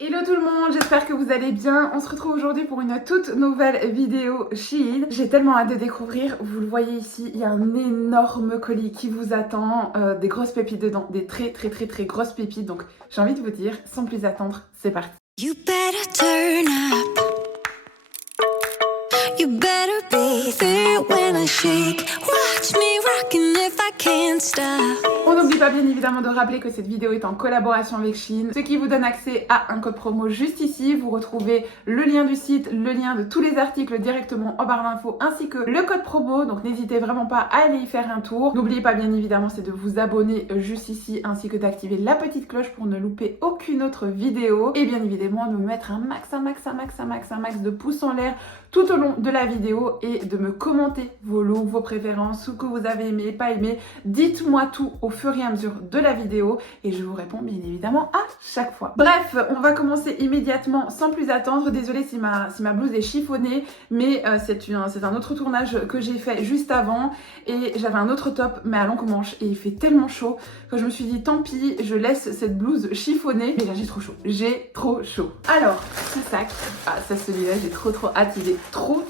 Hello tout le monde, j'espère que vous allez bien. On se retrouve aujourd'hui pour une toute nouvelle vidéo Shein. J'ai tellement hâte de découvrir, vous le voyez ici, il y a un énorme colis qui vous attend, des grosses pépites dedans, des très grosses pépites. Donc j'ai envie de vous dire, sans plus attendre, c'est parti. You better turn up. You better be there when I shake. Watch me rockin' if I can't stop. On n'oublie pas bien évidemment de rappeler que cette vidéo est en collaboration avec Shein, ce qui vous donne accès à un code promo juste ici. Vous retrouvez le lien du site, le lien de tous les articles directement en barre d'infos ainsi que le code promo. Donc n'hésitez vraiment pas à aller y faire un tour. N'oubliez pas bien évidemment c'est de vous abonner juste ici ainsi que d'activer la petite cloche pour ne louper aucune autre vidéo. Et bien évidemment de me mettre un max de pouces en l'air tout au long de la vidéo et de me commenter vos looks, vos préférences, ce que vous avez aimé, pas aimé. Dites-moi tout au fur et à mesure de la vidéo et je vous réponds bien évidemment à chaque fois. Bref, on va commencer immédiatement sans plus attendre. Désolée si ma blouse est chiffonnée, mais c'est un autre tournage que j'ai fait juste avant et j'avais un autre top mais à longue manche et il fait tellement chaud que je me suis dit tant pis, je laisse cette blouse chiffonnée. Mais là j'ai trop chaud, Alors, ce sac, ça celui-là j'ai trop hâte, il est trop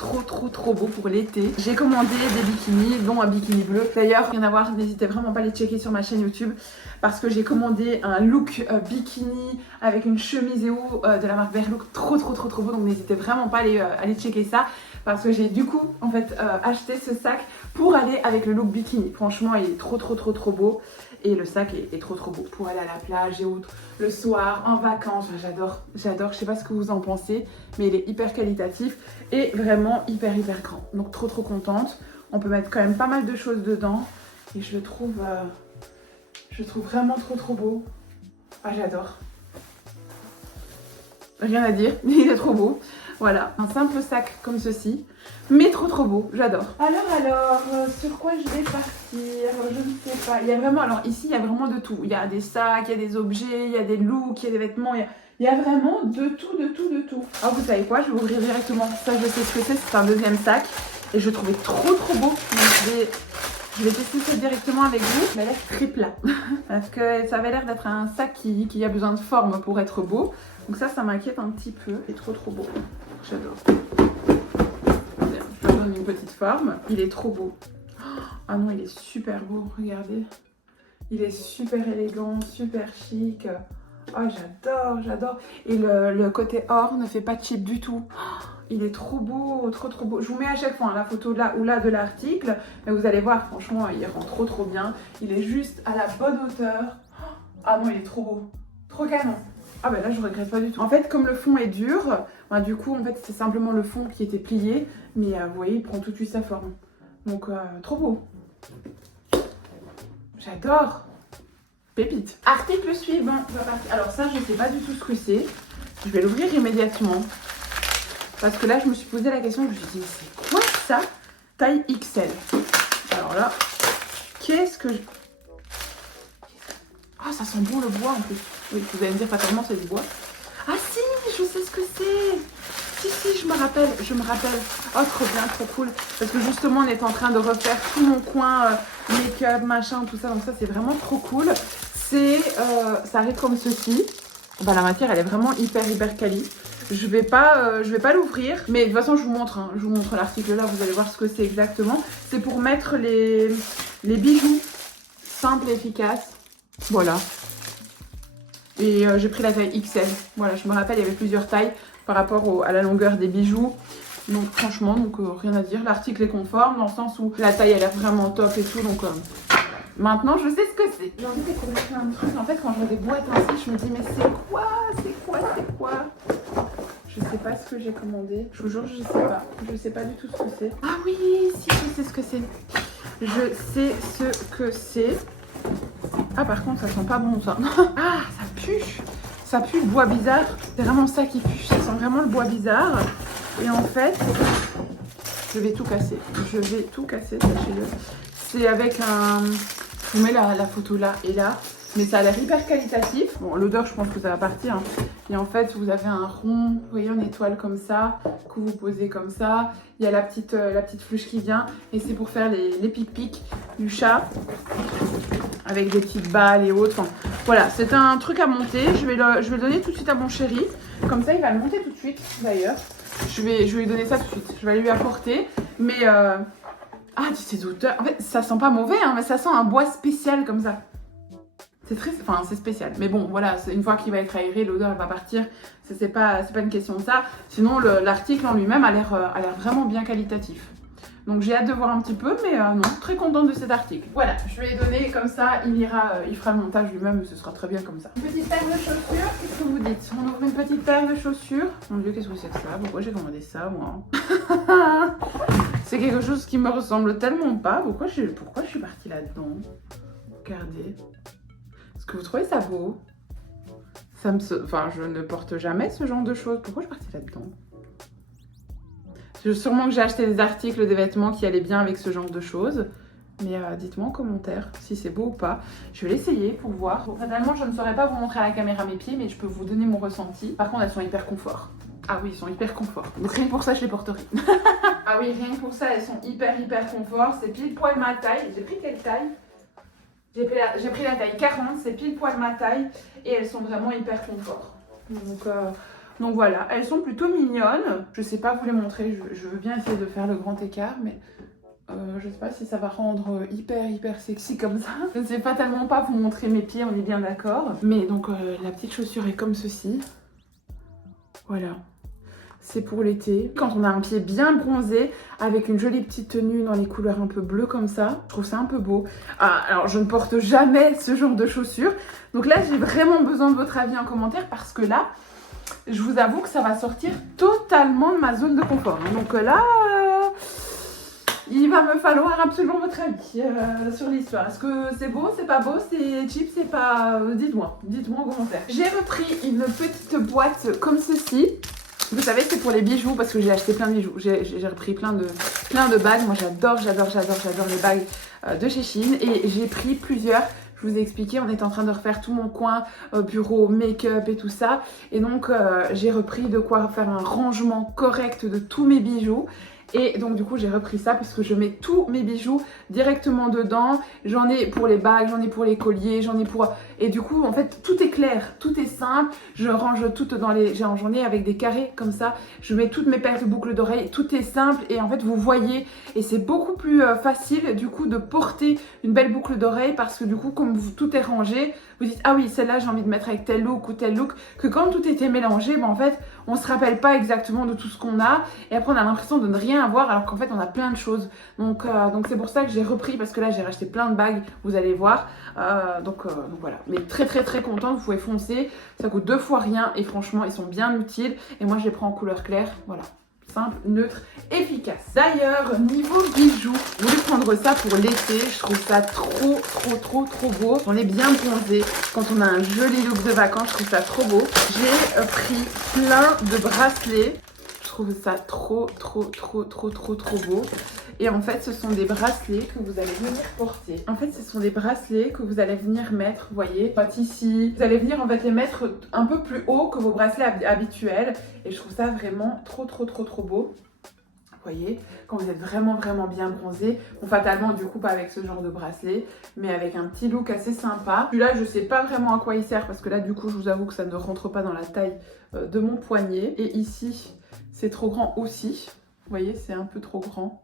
beau pour l'été. J'ai commandé des bikinis, dont un bikini bleu. D'ailleurs, rien à voir, n'hésitez vraiment pas à les checker sur ma chaîne YouTube parce que j'ai commandé un look bikini avec une chemise et haut de la marque Verlook, trop beau. Donc n'hésitez vraiment pas à aller checker ça parce que j'ai du coup en fait acheté ce sac pour aller avec le look bikini. Franchement, il est trop beau. Et le sac est trop beau pour aller à la plage et autres, le soir, en vacances. J'adore, je sais pas ce que vous en pensez, mais il est hyper qualitatif et vraiment hyper grand. Donc trop contente. On peut mettre quand même pas mal de choses dedans et je le trouve vraiment trop beau. Ah j'adore. Rien à dire, il est trop beau. Voilà, un simple sac comme ceci, mais trop beau, j'adore. Alors, sur quoi je vais partir? Je ne sais pas. Il y a vraiment, alors ici, il y a vraiment de tout. Il y a des sacs, il y a des objets, il y a des looks, il y a des vêtements, il y a vraiment de tout. Alors vous savez quoi? Je vais ouvrir directement. Ça, je sais ce que c'est un deuxième sac. Et je le trouvais trop beau. Donc je vais tester ça directement avec vous. Il a l'air très plat. Parce que ça avait l'air d'être un sac qui a besoin de forme pour être beau. Donc ça m'inquiète un petit peu. Il est trop beau. J'adore. Je donne une petite forme. Il est trop beau. Ah non, il est super beau. Regardez. Il est super élégant, super chic. Oh, j'adore. Et le côté or ne fait pas cheap du tout. Il est trop beau, trop beau. Je vous mets à chaque fois la photo là ou là de l'article. Mais vous allez voir, franchement, il rend trop bien. Il est juste à la bonne hauteur. Ah non, il est trop beau. Trop canon. Ah bah là je regrette pas du tout. En fait comme le fond est dur, du coup en fait c'est simplement le fond qui était plié. Mais vous voyez il prend tout de suite sa forme. Donc trop beau. J'adore. Pépite. Article suivant. Alors ça je sais pas du tout ce que c'est. Je vais l'ouvrir immédiatement. Parce que là je me suis posé la question. Je me suis dit c'est quoi ça? Taille XL. Alors là, qu'est-ce que je... Ah ça sent bon le bois en plus. Oui, vous allez me dire fatalement c'est du bois. Ah si, je sais ce que c'est. Si, je me rappelle. Oh, trop bien, trop cool. Parce que justement, on est en train de refaire tout mon coin make-up, machin, tout ça. Donc ça, c'est vraiment trop cool. Ça arrive comme ceci. Bah, la matière, elle est vraiment hyper quali. Je vais pas l'ouvrir. Mais de toute façon, je vous montre. Je vous montre l'article là, vous allez voir ce que c'est exactement. C'est pour mettre les bijoux. Simple et efficace. Voilà. Et j'ai pris la taille XL. Voilà, je me rappelle, il y avait plusieurs tailles par rapport à la longueur des bijoux. Donc franchement, rien à dire. L'article est conforme dans le sens où la taille a l'air vraiment top et tout. Donc maintenant, je sais ce que c'est. J'ai envie de découvrir un truc. En fait, quand je vois des boîtes ainsi, je me dis mais c'est quoi? Je sais pas ce que j'ai commandé. Je vous jure, je sais pas. Je sais pas du tout ce que c'est. Ah oui, si, je sais ce que c'est. Je sais ce que c'est. Ah par contre ça sent pas bon ça. Ah ça pue le bois bizarre. C'est vraiment ça qui pue, ça sent vraiment le bois bizarre. Et en fait, je vais tout casser, sachez-le. C'est avec un... Je vous mets la photo là et là. Mais ça a l'air hyper qualitatif. Bon l'odeur je pense que ça va partir. Et en fait vous avez un rond, vous voyez en étoile comme ça, que vous posez comme ça. Il y a la petite flèche qui vient. Et c'est pour faire les pic-pic du chat. avec des petites balles et autres. Enfin, voilà, c'est un truc à monter. Je vais le donner tout de suite à mon chéri. Comme ça, il va le monter tout de suite, d'ailleurs. Je vais lui donner ça tout de suite. Je vais lui apporter. Mais, ah, dis ces odeurs. En fait, ça sent pas mauvais, hein, mais ça sent un bois spécial comme ça. C'est très, enfin, c'est spécial. Mais bon, voilà, une fois qu'il va être aéré, l'odeur elle va partir. C'est pas une question de ça. Sinon, l'article en lui-même a l'air vraiment bien qualitatif. Donc j'ai hâte de voir un petit peu, mais non, très contente de cet article. Voilà, je vais lui donner comme ça, il fera le montage lui-même, ce sera très bien comme ça. Une petite paire de chaussures, qu'est-ce que vous dites? On ouvre une petite paire de chaussures. Mon Dieu, qu'est-ce que c'est que ça? Pourquoi j'ai commandé ça, moi? C'est quelque chose qui me ressemble tellement pas. Pourquoi je suis partie là-dedans? Regardez. Est-ce que vous trouvez ça beau? Enfin, je ne porte jamais ce genre de choses. Pourquoi je suis partie là-dedans? Sûrement que j'ai acheté des articles, des vêtements qui allaient bien avec ce genre de choses. Mais dites-moi en commentaire si c'est beau ou pas. Je vais l'essayer pour voir. Bon, fatalement, je ne saurais pas vous montrer à la caméra mes pieds, mais je peux vous donner mon ressenti. Par contre, elles sont hyper confort. Ah oui, ils sont hyper confort. Donc rien que pour ça, je les porterai. Ah oui, rien que pour ça, elles sont hyper confort. C'est pile poil ma taille. J'ai pris quelle taille? J'ai pris la taille 40, c'est pile poil ma taille. Et elles sont vraiment hyper confort. Donc voilà, elles sont plutôt mignonnes. Je sais pas vous les montrer, je veux bien essayer de faire le grand écart, mais je sais pas si ça va rendre hyper sexy comme ça. Je ne sais pas tellement pas vous montrer mes pieds, on est bien d'accord. Mais donc la petite chaussure est comme ceci. Voilà. C'est pour l'été. Quand on a un pied bien bronzé, avec une jolie petite tenue dans les couleurs un peu bleues comme ça, je trouve ça un peu beau. Ah, alors je ne porte jamais ce genre de chaussures. Donc là, j'ai vraiment besoin de votre avis en commentaire parce que là, je vous avoue que ça va sortir totalement de ma zone de confort. Donc là, il va me falloir absolument votre avis sur l'histoire. Est-ce que c'est beau, c'est pas beau, c'est cheap, c'est pas... Dites-moi en commentaire. J'ai repris une petite boîte comme ceci. Vous savez, c'est pour les bijoux parce que j'ai acheté plein de bijoux. J'ai repris plein de bagues. Moi, j'adore les bagues de chez Shein. Et j'ai pris plusieurs... Je vous ai expliqué, on est en train de refaire tout mon coin, bureau, make-up et tout ça. Et donc, j'ai repris de quoi faire un rangement correct de tous mes bijoux. Et donc du coup j'ai repris ça parce que je mets tous mes bijoux directement dedans. J'en ai pour les bagues, j'en ai pour les colliers, j'en ai pour... Et du coup en fait tout est clair, tout est simple. Je range tout dans les... J'en ai avec des carrés comme ça. Je mets toutes mes paires de boucles d'oreilles. Tout est simple et en fait vous voyez. Et c'est beaucoup plus facile du coup de porter une belle boucle d'oreille parce que du coup comme tout est rangé, vous dites ah oui celle-là j'ai envie de mettre avec tel look ou tel look. Que quand tout était mélangé, ben, en fait on se rappelle pas exactement de tout ce qu'on a. Et après on a l'impression de ne rien avoir alors qu'en fait on a plein de choses. Donc c'est pour ça que j'ai repris parce que là j'ai racheté plein de bagues, vous allez voir. Donc voilà. Mais très contente, vous pouvez foncer. Ça coûte 2 fois rien et franchement ils sont bien utiles. Et moi je les prends en couleur claire, voilà. Simple, neutre, efficace. D'ailleurs, niveau bijoux, je voulais prendre ça pour l'été. Je trouve ça trop beau. On est bien bronzé. Quand on a un joli look de vacances, je trouve ça trop beau. J'ai pris plein de bracelets. Je trouve ça trop beau. Et en fait, ce sont des bracelets que vous allez venir porter. En fait, ce sont des bracelets que vous allez venir mettre, vous voyez, ici. Vous allez venir en fait les mettre un peu plus haut que vos bracelets habituels. Et je trouve ça vraiment trop beau. Vous voyez, quand vous êtes vraiment bien bronzé. Bon, fatalement, du coup, pas avec ce genre de bracelet, mais avec un petit look assez sympa. Celui-là, je sais pas vraiment à quoi il sert parce que là, du coup, je vous avoue que ça ne rentre pas dans la taille de mon poignet. Et ici, c'est trop grand aussi. Vous voyez, c'est un peu trop grand.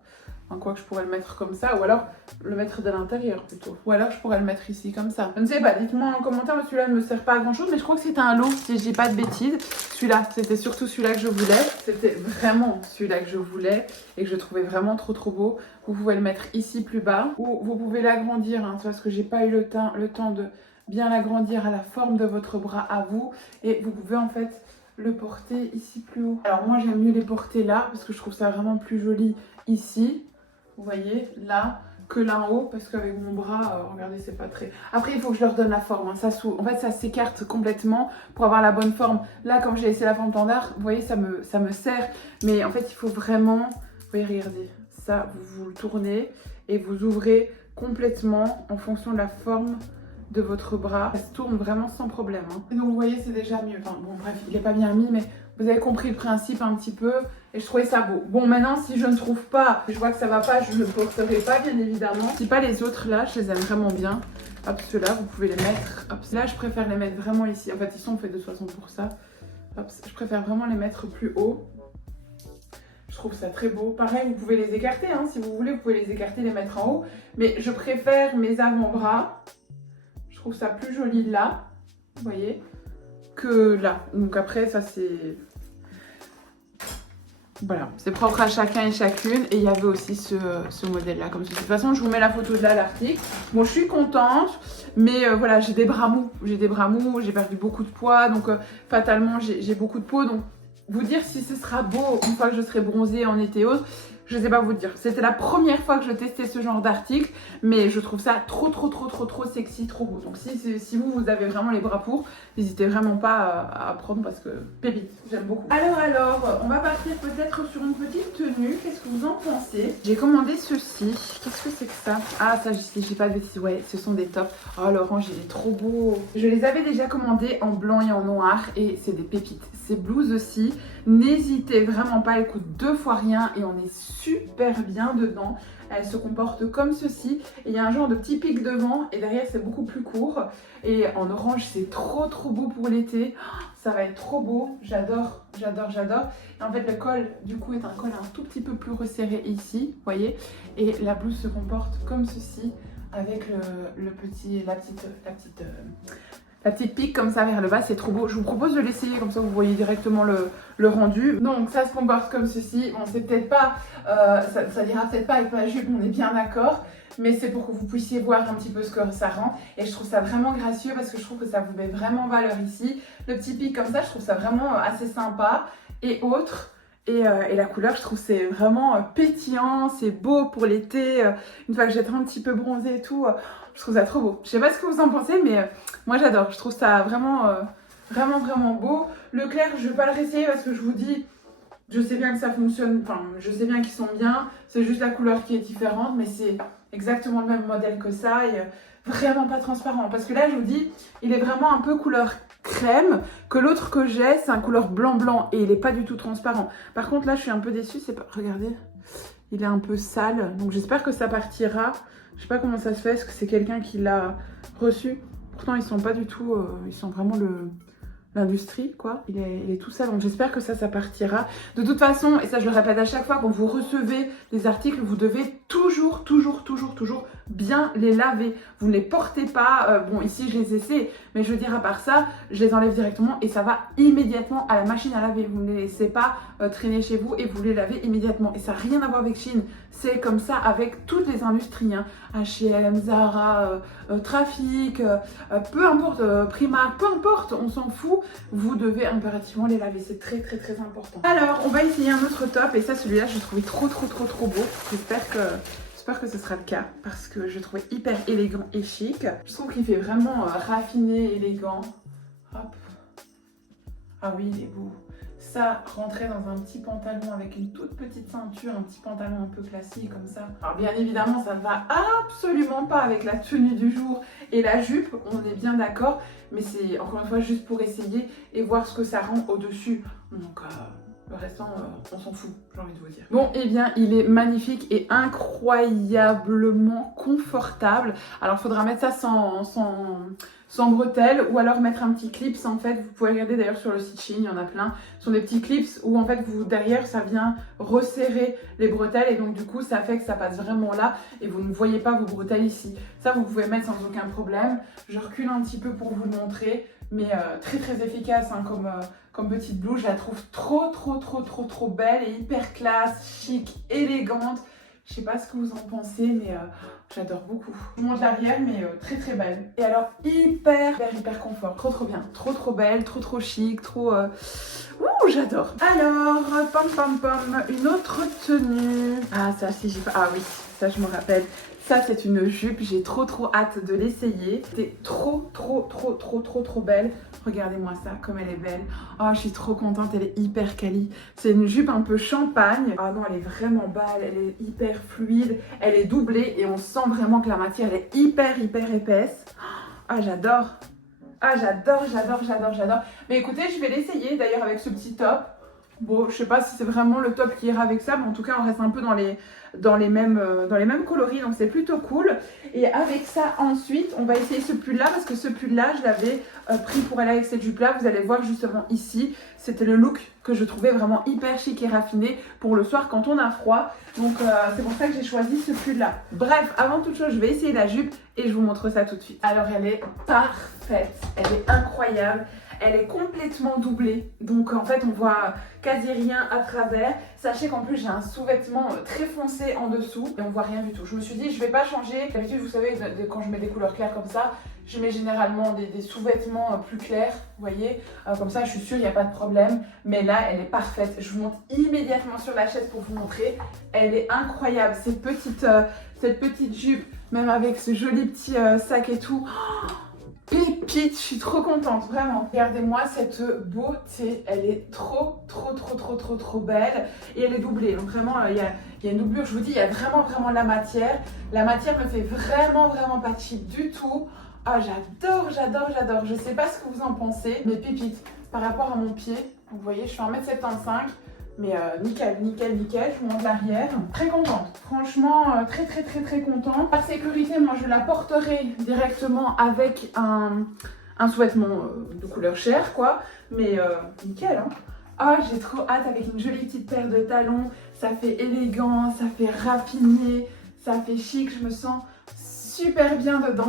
Enfin, quoi que je pourrais le mettre comme ça, ou alors le mettre de l'intérieur plutôt. Ou alors je pourrais le mettre ici comme ça. Je ne sais pas, dites-moi en commentaire, celui-là ne me sert pas à grand chose, mais je crois que c'était un lot, si je dis pas de bêtises. Celui-là, c'était surtout celui-là que je voulais. C'était vraiment celui-là que je voulais et que je trouvais vraiment trop beau. Vous pouvez le mettre ici plus bas, ou vous pouvez l'agrandir, hein, parce que j'ai pas eu le temps de bien l'agrandir à la forme de votre bras à vous. Et vous pouvez en fait le porter ici plus haut. Alors moi j'aime mieux les porter là, parce que je trouve ça vraiment plus joli ici. Vous voyez, là, que là en haut, parce qu'avec mon bras, regardez, c'est pas très... Après, il faut que je leur donne la forme, hein. En fait, ça s'écarte complètement pour avoir la bonne forme. Là, comme j'ai laissé la forme standard, vous voyez, ça me sert. Mais en fait, il faut vraiment... Vous voyez, regardez, ça, vous le tournez et vous ouvrez complètement en fonction de la forme de votre bras. Ça se tourne vraiment sans problème, hein. Et donc, vous voyez, c'est déjà mieux. Enfin, bon, bref, il est pas bien mis, mais vous avez compris le principe un petit peu. Et je trouvais ça beau. Bon, maintenant, si je ne trouve pas, je vois que ça va pas, je ne le porterai pas, bien évidemment. Si pas les autres, là, je les aime vraiment bien. Hop, ceux-là, vous pouvez les mettre. Hop, là, je préfère les mettre vraiment ici. En fait, ils sont faits de 60 pour ça. Hop, je préfère vraiment les mettre plus haut. Je trouve ça très beau. Pareil, vous pouvez les écarter, hein, si vous voulez, vous pouvez les écarter, les mettre en haut. Mais je préfère mes avant-bras. Je trouve ça plus joli là, vous voyez, que là. Donc après, ça c'est... Voilà, c'est propre à chacun et chacune. Et il y avait aussi ce modèle-là, comme ceci. De toute façon, je vous mets la photo de là, l'article. Bon, je suis contente, mais voilà, j'ai des bras mous. J'ai des bras mous, j'ai perdu beaucoup de poids, donc fatalement, j'ai beaucoup de peau. Donc, vous dire si ce sera beau une fois que je serai bronzée en été haute, je sais pas vous dire. C'était la première fois que je testais ce genre d'article, mais je trouve ça trop sexy, trop beau. Donc si vous avez vraiment les bras pour, n'hésitez vraiment pas à prendre parce que pépite, j'aime beaucoup. Alors, on va partir peut-être sur une petite tenue. Qu'est-ce que vous en pensez? J'ai commandé ceci. Qu'est-ce que c'est que ça? Ah, ça, j'ai pas de bêtises. Ouais, ce sont des tops. Oh, l'orange, il est trop beau. Je les avais déjà commandés en blanc et en noir et c'est des pépites. Ces blouses aussi, n'hésitez vraiment pas, elles coûtent 2 fois rien et on est super bien dedans. Elles se comportent comme ceci et il y a un genre de petit pic devant et derrière c'est beaucoup plus court. Et en orange c'est trop beau pour l'été. Ça va être trop beau, j'adore. Et en fait le col du coup est un col un tout petit peu plus resserré ici, vous voyez. Et la blouse se comporte comme ceci avec la petite pique comme ça vers le bas, c'est trop beau. Je vous propose de l'essayer, comme ça vous voyez directement le rendu. Donc ça se comporte comme ceci. Bon, c'est peut-être pas, ça ira peut-être pas avec ma jupe, on est bien d'accord. Mais c'est pour que vous puissiez voir un petit peu ce que ça rend. Et je trouve ça vraiment gracieux parce que je trouve que ça vous met vraiment en valeur ici. Le petit pic comme ça, je trouve ça vraiment assez sympa et autre. Et la couleur, je trouve c'est vraiment pétillant, c'est beau pour l'été. Une fois que j'ai un petit peu bronzé et tout, je trouve ça trop beau. Je sais pas ce que vous en pensez, mais moi j'adore. Je trouve ça vraiment beau. Le clair, je vais pas le réessayer parce que je vous dis, je sais bien que ça fonctionne, enfin je sais bien qu'ils sont bien. C'est juste la couleur qui est différente, mais c'est exactement le même modèle que ça. Et vraiment pas transparent. Parce que là, je vous dis, il est vraiment un peu couleur crème, que l'autre que j'ai c'est un couleur blanc et il est pas du tout transparent. Par contre là je suis un peu déçue, c'est pas, regardez, il est un peu sale, donc j'espère que ça partira. Je sais pas comment ça se fait, est-ce que c'est quelqu'un qui l'a reçu? Pourtant ils sont pas du tout, ils sont vraiment l'industrie quoi, il est tout sale, donc j'espère que ça partira. De toute façon, et ça je le répète à chaque fois, quand vous recevez les articles, vous devez toujours bien les laver. Vous ne les portez pas, bon ici je les essaie, mais je veux dire à part ça, je les enlève directement et ça va immédiatement à la machine à laver. Vous ne les laissez pas traîner chez vous et vous les lavez immédiatement. Et ça n'a rien à voir avec Shein, c'est comme ça avec toutes les industries, hein. H&M, Zara, Trafic, peu importe, Primark, peu importe, on s'en fout. Vous devez impérativement les laver, c'est très important. Alors, on va essayer un autre top et ça, celui-là, je le trouvais trop beau. J'espère que ce sera le cas parce que je le trouvais hyper élégant et chic. Je trouve qu'il fait vraiment raffiné, élégant. Hop. Ah oui, il est beau. Ça rentrait dans un petit pantalon avec une toute petite ceinture, un petit pantalon un peu classique comme ça. Alors bien évidemment, ça ne va absolument pas avec la tenue du jour et la jupe, on est bien d'accord. Mais c'est encore une fois juste pour essayer et voir ce que ça rend au-dessus. Donc le restant, on s'en fout, j'ai envie de vous dire. Bon, eh bien, il est magnifique et incroyablement confortable. Alors, il faudra mettre ça sans bretelles ou alors mettre un petit clips. En fait, vous pouvez regarder d'ailleurs sur le site Shein, il y en a plein. Ce sont des petits clips où en fait, derrière, ça vient resserrer les bretelles et donc du coup, ça fait que ça passe vraiment là et vous ne voyez pas vos bretelles ici. Ça, vous pouvez mettre sans aucun problème. Je recule un petit peu pour vous le montrer, mais très efficace hein, comme petite blouse. Je la trouve trop belle et hyper classe, chic, élégante. Je sais pas ce que vous en pensez, mais j'adore beaucoup. Je vous montre l'arrière, mais très belle. Et alors, hyper confort. Trop bien. Trop belle, trop chic, trop... Ouh, j'adore. Alors, pam, une autre tenue. Ah, ça, si j'ai pas... Ah oui, ça, je me rappelle. Ça, c'est une jupe. J'ai trop hâte de l'essayer. C'est trop belle. Regardez-moi ça, comme elle est belle. Oh, je suis trop contente, elle est hyper quali. C'est une jupe un peu champagne. Ah non, elle est vraiment belle, elle est hyper fluide. Elle est doublée et on sent vraiment que la matière, elle est hyper épaisse. Ah, j'adore. Ah, j'adore. Mais écoutez, je vais l'essayer d'ailleurs avec ce petit top. Bon, je sais pas si c'est vraiment le top qui ira avec ça, mais en tout cas, on reste un peu dans les mêmes coloris, donc c'est plutôt cool. Et avec ça, ensuite, on va essayer ce pull-là, parce que ce pull-là, je l'avais pris pour aller avec cette jupe-là. Vous allez voir justement ici, c'était le look que je trouvais vraiment hyper chic et raffiné pour le soir quand on a froid. Donc c'est pour ça que j'ai choisi ce pull-là. Bref, avant toute chose, je vais essayer la jupe et je vous montre ça tout de suite. Alors, elle est parfaite, elle est incroyable. Elle est complètement doublée, donc en fait on voit quasi rien à travers. Sachez qu'en plus j'ai un sous-vêtement très foncé en dessous et on voit rien du tout. Je me suis dit je vais pas changer. D'habitude vous savez quand je mets des couleurs claires comme ça, je mets généralement des sous-vêtements plus clairs, vous voyez, comme ça je suis sûre il n'y a pas de problème. Mais là elle est parfaite. Je vous monte immédiatement sur la chaise pour vous montrer. Elle est incroyable, cette petite jupe, même avec ce joli petit sac et tout. Pépite, je suis trop contente, vraiment. Regardez-moi cette beauté, elle est trop belle et elle est doublée. Donc vraiment, il y a une doublure, je vous dis, il y a vraiment la matière. La matière me fait vraiment pas cheap du tout. Ah, j'adore. Je sais pas ce que vous en pensez, mais pépite, par rapport à mon pied, vous voyez, je fais 1m75. Mais nickel, je vous montre l'arrière. Très contente, franchement très contente. Par sécurité, moi je la porterai directement avec un sous-vêtement de couleur chair quoi. Mais nickel hein. Ah j'ai trop hâte avec une jolie petite paire de talons. Ça fait élégant, ça fait raffiné, ça fait chic, je me sens super bien dedans.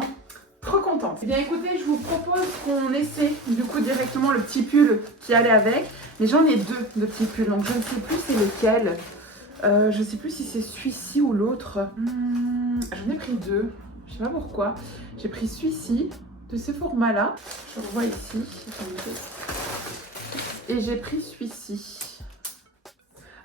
Trop contente. Eh bien écoutez, je vous propose qu'on essaie du coup directement le petit pull qui allait avec. Mais j'en ai deux de petits pulls, donc je ne sais plus c'est lequel. Je ne sais plus si c'est celui-ci ou l'autre. J'en ai pris deux, je ne sais pas pourquoi. J'ai pris celui-ci, de ce format-là. Je le vois ici. Et j'ai pris celui-ci.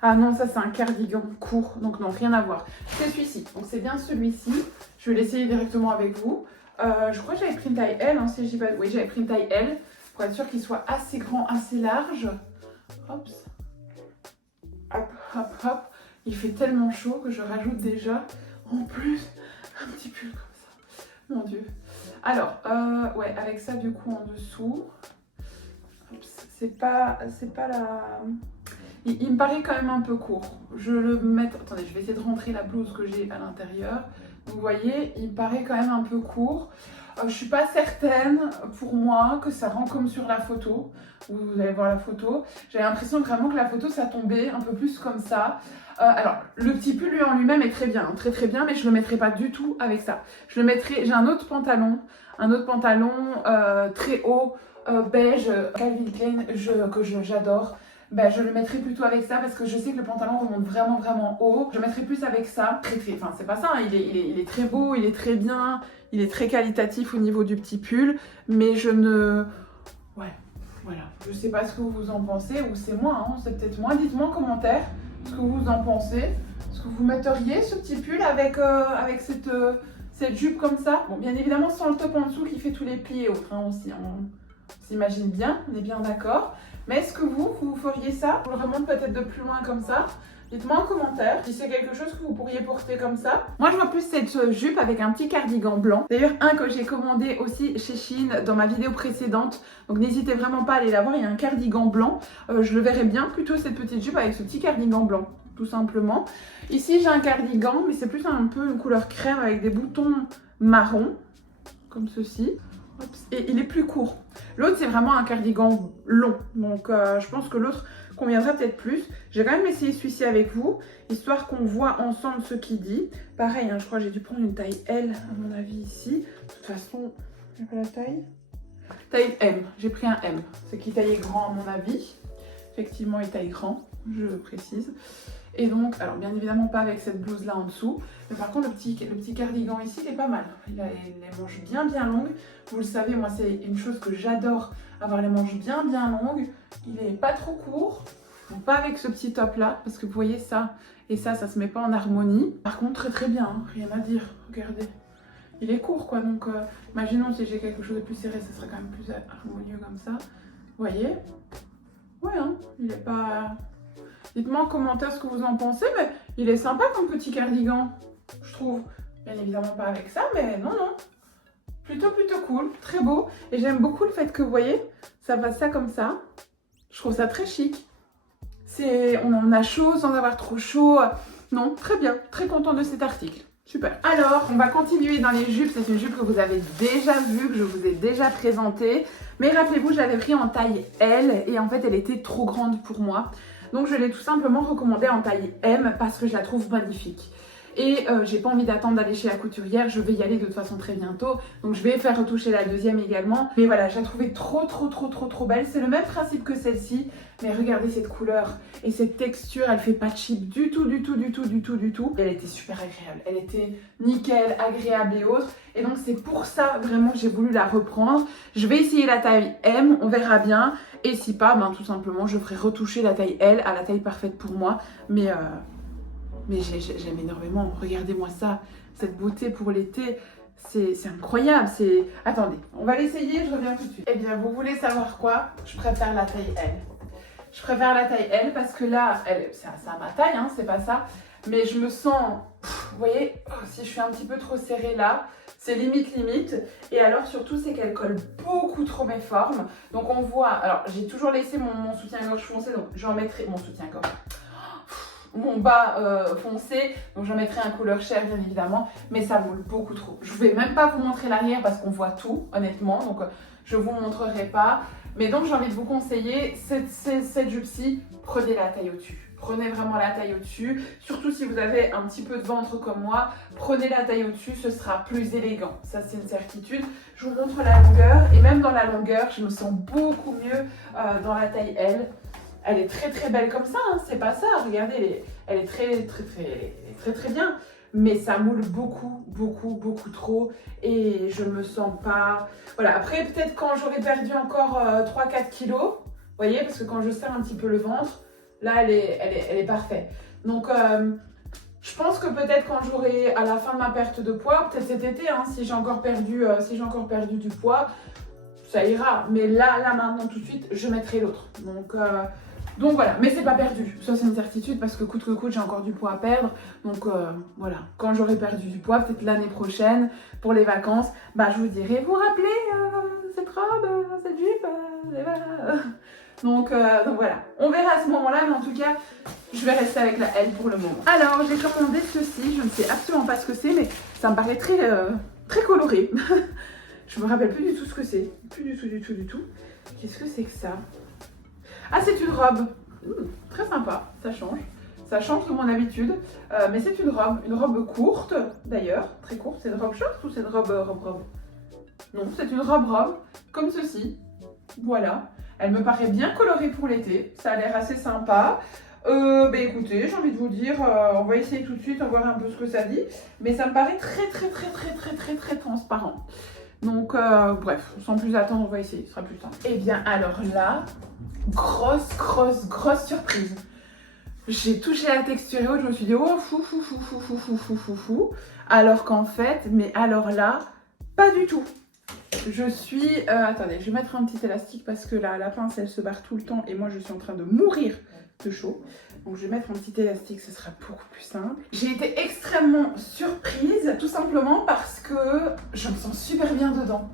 Ah non, ça c'est un cardigan court, donc non, rien à voir. C'est celui-ci, donc c'est bien celui-ci. Je vais l'essayer directement avec vous. Je crois que j'avais pris une taille L, hein, si je dis pas... Oui, j'avais pris une taille L pour être sûr qu'il soit assez grand, assez large. Hop. Hop. Il fait tellement chaud que je rajoute déjà en plus un petit pull comme ça. Mon Dieu. Alors, ouais, avec ça du coup en dessous. C'est pas la... Il me paraît quand même un peu court. Je le mets... Attendez, je vais essayer de rentrer la blouse que j'ai à l'intérieur. Vous voyez, il me paraît quand même un peu court. Je suis pas certaine pour moi que ça rend comme sur la photo. Vous allez voir la photo. J'ai l'impression vraiment que la photo ça tombait un peu plus comme ça. Alors le petit pull lui en lui-même est très bien, très bien, mais je le mettrai pas du tout avec ça. Je le mettrai. J'ai un autre pantalon très haut beige Calvin Klein que j'adore. Ben, je le mettrai plutôt avec ça parce que je sais que le pantalon remonte vraiment haut. Je le mettrai plus avec ça. Enfin, c'est pas ça, hein. Il est très beau, il est très bien, il est très qualitatif au niveau du petit pull. Mais je ne... Ouais, voilà. Je sais pas ce que vous en pensez ou c'est moi, hein. C'est peut-être moi. Dites-moi en commentaire ce que vous en pensez. Est-ce que vous metteriez ce petit pull avec cette jupe comme ça? Bon, bien évidemment, sans le top en dessous qui fait tous les plis et autres. Hein, on s'imagine bien, on est bien d'accord. Mais est-ce que vous feriez ça? Je le remonte peut-être de plus loin comme ça. Dites-moi en commentaire si c'est quelque chose que vous pourriez porter comme ça. Moi, je vois plus cette jupe avec un petit cardigan blanc. D'ailleurs, un que j'ai commandé aussi chez Shein dans ma vidéo précédente. Donc, n'hésitez vraiment pas à aller la voir. Il y a un cardigan blanc. Je le verrais bien plutôt cette petite jupe avec ce petit cardigan blanc, tout simplement. Ici, j'ai un cardigan, mais c'est plus un peu une couleur crème avec des boutons marron, comme ceci. Et il est plus court. L'autre c'est vraiment un cardigan long, donc je pense que l'autre conviendrait peut-être plus. J'ai quand même essayé celui-ci avec vous, histoire qu'on voit ensemble ce qu'il dit. Pareil, hein, je crois que j'ai dû prendre une taille L à mon avis ici. De toute façon, j'ai pas la taille. Taille M, j'ai pris un M. C'est qui taille grand à mon avis. Effectivement, il taille grand, je précise. Et donc, alors bien évidemment pas avec cette blouse là en dessous, mais par contre le petit cardigan ici il est pas mal. Il a les manches bien longues. Vous le savez, moi c'est une chose que j'adore, avoir les manches bien longues. Il est pas trop court, donc pas avec ce petit top là, parce que vous voyez ça et ça se met pas en harmonie. Par contre très bien, hein, rien à dire, regardez. Il est court quoi, donc imaginons si j'ai quelque chose de plus serré, ça serait quand même plus harmonieux comme ça. Vous voyez? Ouais, hein, il est pas... Dites-moi en commentaire ce que vous en pensez, mais il est sympa comme petit cardigan, je trouve. Bien évidemment pas avec ça, mais non. Plutôt cool, très beau. Et j'aime beaucoup le fait que, vous voyez, ça va ça comme ça. Je trouve ça très chic. on en a chaud sans avoir trop chaud. Non, très bien, très contente de cet article. Super. Alors, on va continuer dans les jupes. C'est une jupe que vous avez déjà vue, que je vous ai déjà présentée. Mais rappelez-vous, j'avais pris en taille L et en fait, elle était trop grande pour moi. Donc, je l'ai tout simplement recommandée en taille M parce que je la trouve magnifique. Et j'ai pas envie d'attendre d'aller chez la couturière, je vais y aller de toute façon très bientôt. Donc je vais faire retoucher la deuxième également. Mais voilà, je la trouvais trop belle. C'est le même principe que celle-ci. Mais regardez cette couleur et cette texture, elle fait pas cheap du tout. Elle était super agréable, elle était nickel, agréable et autres. Et donc c'est pour ça vraiment que j'ai voulu la reprendre. Je vais essayer la taille M, on verra bien. Et si pas, ben tout simplement je ferai retoucher la taille L à la taille parfaite pour moi. Mais j'aime énormément, regardez-moi ça, cette beauté pour l'été, c'est incroyable, Attendez, on va l'essayer, je reviens tout de suite. Eh bien, vous voulez savoir quoi? Je préfère la taille L. Je préfère la taille L parce que là, c'est à ma taille, hein, c'est pas ça, mais je me sens, vous voyez, si je suis un petit peu trop serrée là, c'est limite. Et alors surtout, c'est qu'elle colle beaucoup trop mes formes. Donc on voit, alors j'ai toujours laissé mon soutien-gorge foncé, donc j'en mettrai mon soutien-gorge. Mon bas foncé, donc j'en mettrai un couleur chair bien évidemment, mais ça moule beaucoup trop. Je vais même pas vous montrer l'arrière parce qu'on voit tout honnêtement, donc je vous montrerai pas. Mais donc j'ai envie de vous conseiller cette jupe-ci, prenez la taille au-dessus. Prenez vraiment la taille au-dessus, surtout si vous avez un petit peu de ventre comme moi, prenez la taille au-dessus, ce sera plus élégant, ça c'est une certitude. Je vous montre la longueur et même dans la longueur, je me sens beaucoup mieux dans la taille L. Elle est très belle comme ça, hein, c'est pas ça, regardez, elle est très bien. Mais ça moule beaucoup trop et je me sens pas... Voilà, après peut-être quand j'aurai perdu encore 3-4 kilos, vous voyez, parce que quand je serre un petit peu le ventre, là elle est parfaite. Donc je pense que peut-être quand j'aurai à la fin de ma perte de poids, peut-être cet été, hein, si j'ai encore perdu du poids, ça ira. Mais là maintenant tout de suite, je mettrai l'autre. Donc voilà, mais c'est pas perdu, ça c'est une certitude parce que coûte que coûte j'ai encore du poids à perdre. Donc voilà, quand j'aurai perdu du poids, peut-être l'année prochaine pour les vacances, bah je vous dirai, vous rappelez cette robe, cette jupe, donc voilà, on verra à ce moment-là, mais en tout cas, je vais rester avec la L pour le moment. Alors j'ai commandé ceci, je ne sais absolument pas ce que c'est, mais ça me paraît très coloré. Je me rappelle plus du tout ce que c'est, plus du tout. Qu'est-ce que c'est que ça? Ah, c'est une robe, très sympa, ça change de mon habitude, mais c'est une robe courte d'ailleurs, très courte. C'est une robe short ou c'est une robe? Non, c'est une robe comme ceci, voilà. Elle me paraît bien colorée pour l'été, ça a l'air assez sympa. Bah écoutez, j'ai envie de vous dire, on va essayer tout de suite, on va voir un peu ce que ça dit, mais ça me paraît très transparent. Donc bref, sans plus attendre, on va essayer, ce sera plus simple. Et bien alors là, grosse surprise. J'ai touché la texture et autres, je me suis dit oh fou. Alors qu'en fait, mais alors là, pas du tout. Je suis, attendez, je vais mettre un petit élastique parce que la pince elle se barre tout le temps et moi je suis en train de mourir de chaud. Donc je vais mettre un petit élastique, ce sera beaucoup plus simple. J'ai été extrêmement surprise, tout simplement parce que je me sens super bien dedans.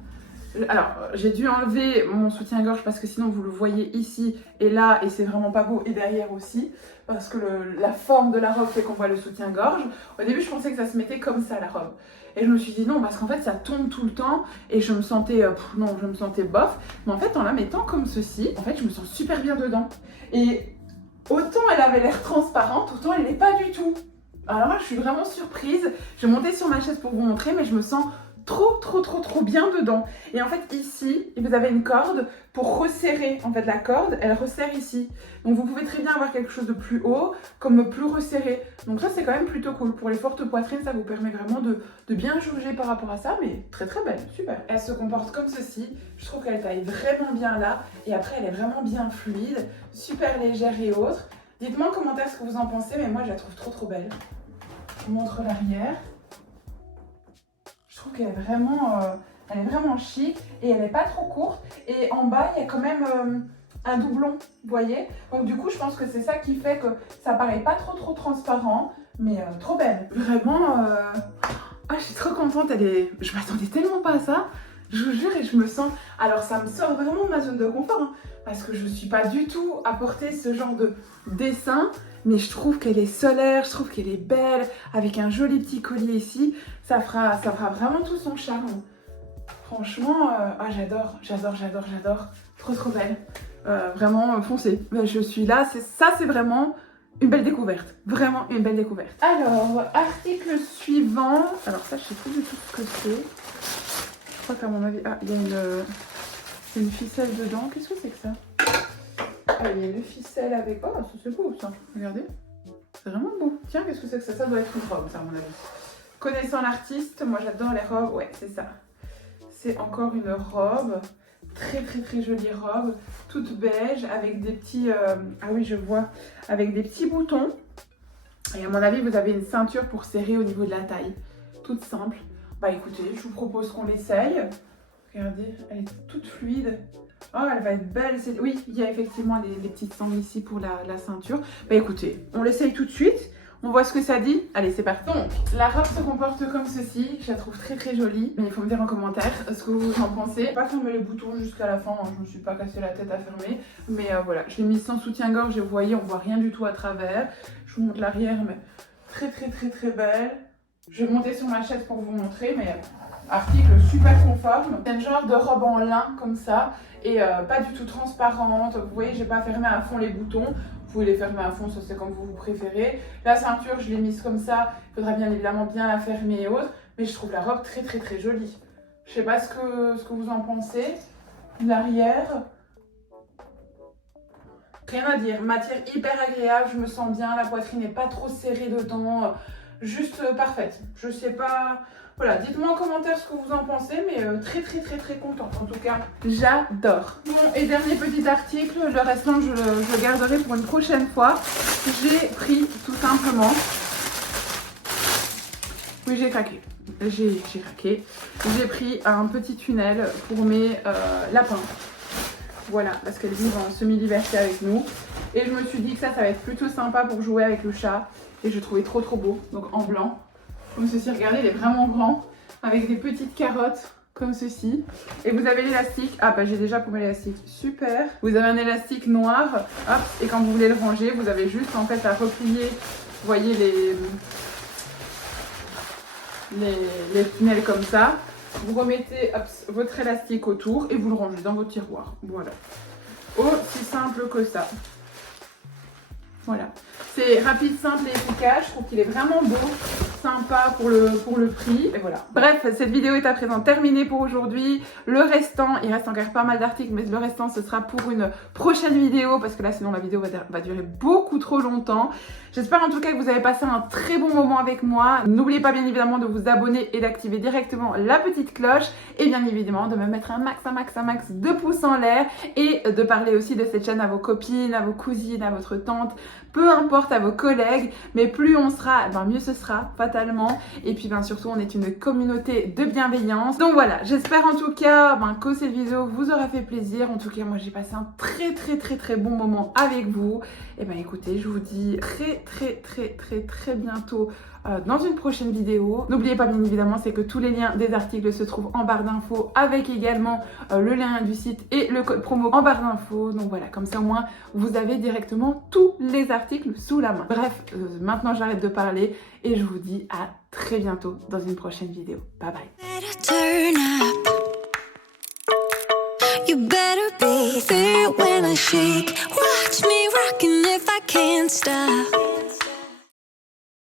Alors, j'ai dû enlever mon soutien-gorge parce que sinon vous le voyez ici et là, et c'est vraiment pas beau, et derrière aussi, parce que la forme de la robe fait qu'on voit le soutien-gorge. Au début, je pensais que ça se mettait comme ça, la robe. Et je me suis dit non, parce qu'en fait, ça tombe tout le temps, et je me sentais, je me sentais bof. Mais en fait, en la mettant comme ceci, en fait, je me sens super bien dedans. Et autant elle avait l'air transparente, autant elle l'est pas du tout. Alors là, je suis vraiment surprise. Je vais monter sur ma chaise pour vous montrer, mais je me sens trop bien dedans. Et en fait ici vous avez une corde pour resserrer, en fait la corde elle resserre ici, donc vous pouvez très bien avoir quelque chose de plus haut comme plus resserré, donc ça c'est quand même plutôt cool. Pour les fortes poitrines ça vous permet vraiment de bien jauger par rapport à ça, mais très belle, super. Elle se comporte comme ceci, je trouve qu'elle taille vraiment bien là, et après elle est vraiment bien fluide, super légère et autres. Dites-moi en commentaire ce que vous en pensez, mais moi je la trouve trop belle. Je vous montre l'arrière. Je trouve qu'elle est vraiment chic et elle n'est pas trop courte. Et en bas, il y a quand même un doublon, vous voyez. Donc du coup, je pense que c'est ça qui fait que ça paraît pas trop transparent, mais trop belle. Vraiment, je suis trop contente. Je m'attendais tellement pas à ça. Je vous jure, et je me sens... Alors ça me sort vraiment de ma zone de confort, hein, parce que je ne suis pas du tout à porter ce genre de dessin, mais je trouve qu'elle est solaire, je trouve qu'elle est belle, avec un joli petit collier ici. Ça fera vraiment tout son charme. Franchement, j'adore. Trop belle. Vraiment, foncez. Je suis là, c'est vraiment une belle découverte. Vraiment une belle découverte. Alors, article suivant. Alors ça, je sais plus du tout ce que c'est. Je crois qu'à mon avis... Ah, il y a une ficelle dedans. Qu'est-ce que c'est que ça? Ah, il y a une ficelle avec... Oh, ça c'est beau ça. Regardez. C'est vraiment beau. Tiens, qu'est-ce que c'est que ça? Ça doit être une robe, ça à mon avis. Connaissant l'artiste, moi j'adore les robes. Ouais, c'est ça. C'est encore une robe. Très jolie robe. Toute beige avec des petits... Ah oui, je vois. Avec des petits boutons. Et à mon avis, vous avez une ceinture pour serrer au niveau de la taille. Toute simple. Bah écoutez, je vous propose qu'on l'essaye. Regardez, elle est toute fluide. Oh, elle va être belle. Oui, il y a effectivement des petites sangles ici pour la ceinture. Bah écoutez, on l'essaye tout de suite. On voit ce que ça dit. Allez, c'est parti. Donc, la robe se comporte comme ceci. Je la trouve très jolie. Mais il faut me dire en commentaire ce que vous en pensez. Je vais pas fermer les boutons jusqu'à la fin. Hein. Je me suis pas cassé la tête à fermer. Mais voilà, je l'ai mise sans soutien-gorge. Et vous voyez, on voit rien du tout à travers. Je vous montre l'arrière, mais très belle. Je vais monter sur ma chaise pour vous montrer, mais article super conforme. C'est un genre de robe en lin comme ça et pas du tout transparente. Vous voyez, j'ai pas fermé à fond les boutons. Vous pouvez les fermer à fond, ça c'est comme vous préférez. La ceinture, je l'ai mise comme ça. Il faudra bien évidemment bien la fermer et autres. Mais je trouve la robe très jolie. Je sais pas ce que vous en pensez. L'arrière. Rien à dire. Matière hyper agréable, je me sens bien. La poitrine n'est pas trop serrée dedans. Juste parfaite. Je sais pas... Voilà, dites-moi en commentaire ce que vous en pensez, mais très contente. En tout cas, j'adore. Bon, et dernier petit article, le restant je le garderai pour une prochaine fois. J'ai pris tout simplement... Oui, j'ai craqué. J'ai craqué. J'ai pris un petit tunnel pour mes lapins. Voilà, parce qu'elles vivent en semi-liberté avec nous. Et je me suis dit que ça va être plutôt sympa pour jouer avec le chat. Et je trouvais trop beau, donc en blanc. Comme ceci, regardez, il est vraiment grand. Avec des petites carottes, comme ceci. Et vous avez l'élastique. Ah bah j'ai déjà paumé l'élastique. Super. Vous avez un élastique noir. Hop, et quand vous voulez le ranger, vous avez juste en fait à replier, vous voyez les tunnels comme ça. Vous remettez hop, votre élastique autour et vous le rangez dans votre tiroir. Voilà. Aussi simple que ça. Voilà. C'est rapide, simple et efficace. Je trouve qu'il est vraiment beau, sympa pour le prix. Et voilà. Bref, cette vidéo est à présent terminée pour aujourd'hui. Le restant, il reste encore pas mal d'articles, mais le restant, ce sera pour une prochaine vidéo parce que là, sinon, la vidéo va durer beaucoup trop longtemps. J'espère en tout cas que vous avez passé un très bon moment avec moi. N'oubliez pas bien évidemment de vous abonner et d'activer directement la petite cloche. Et bien évidemment de me mettre un max de pouces en l'air. Et de parler aussi de cette chaîne à vos copines, à vos cousines, à votre tante. Peu importe, à vos collègues. Mais plus on sera, ben mieux ce sera, fatalement. Et puis ben surtout, on est une communauté de bienveillance. Donc voilà, j'espère en tout cas que cette vidéo vous aura fait plaisir. En tout cas, moi j'ai passé un très bon moment avec vous. Et ben écoutez, je vous dis très bientôt dans une prochaine vidéo. N'oubliez pas bien évidemment, c'est que tous les liens des articles se trouvent en barre d'infos avec également le lien du site et le code promo en barre d'infos. Donc voilà, comme ça au moins vous avez directement tous les articles sous la main. Bref, maintenant j'arrête de parler et je vous dis à très bientôt dans une prochaine vidéo. Bye bye. You better be there when I shake. Watch me rockin' if I can't stop.